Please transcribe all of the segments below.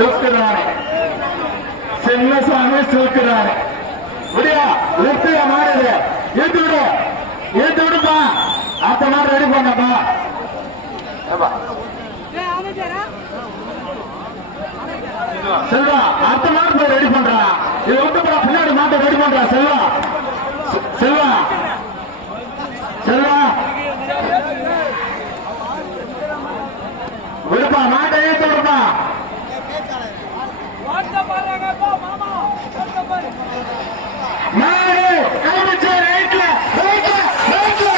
சில்கிறானே சின்னசாமி சில்கிறானே முடியா லெப்டியா மாறுது ஏத்து விடுப்பா அடுத்த மாதிரி ரெடி பண்ணப்பா செல்வா அடுத்த மாதிரி போய் ரெடி பண்றா இதை விட்டு பின்னாடி மாட்டை ரெடி பண்றா செல்வா செல்வா செல்வா விடுப்பா மாட்டை ஏத்து விடுப்பா மாடு கைவிச்சு ரைட்ல ரைட்ல ரைட்ல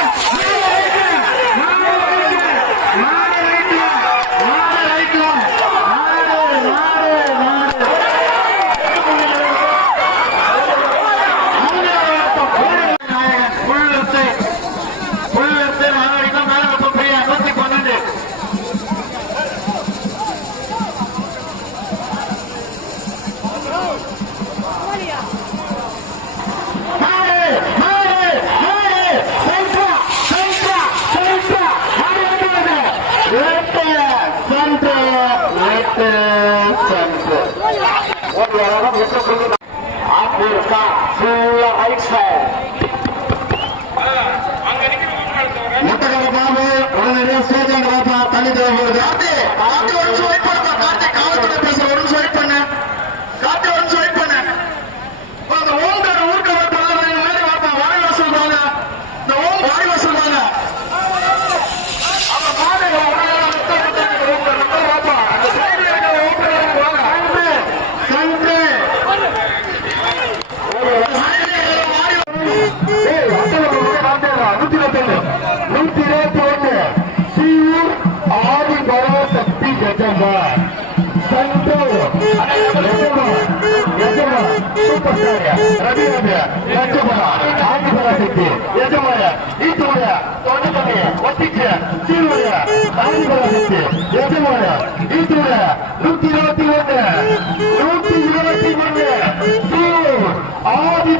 முட்டகர பாபு உடனடியாக ஸ்டேஜ் பாப்பா தண்ணி தேவைப்படுது காத்து ஒரு நிமிஷம் வெயிட் பண்ணுப்பா காத்து காவல்துறை பேச ஒரு நிமிஷம் வெயிட் பண்ணு காத்து ஒரு நிமிஷம் வெயிட் பண்ணு அந்த ஓம்கார ஊருக்கு முன்னாடி வாப்பா வாய் வசூல் வாங்க இந்த ஓம் வாய் வசூல் வாங்க அந்த மாடு வாப்பா அந்த சைடுல ஆதி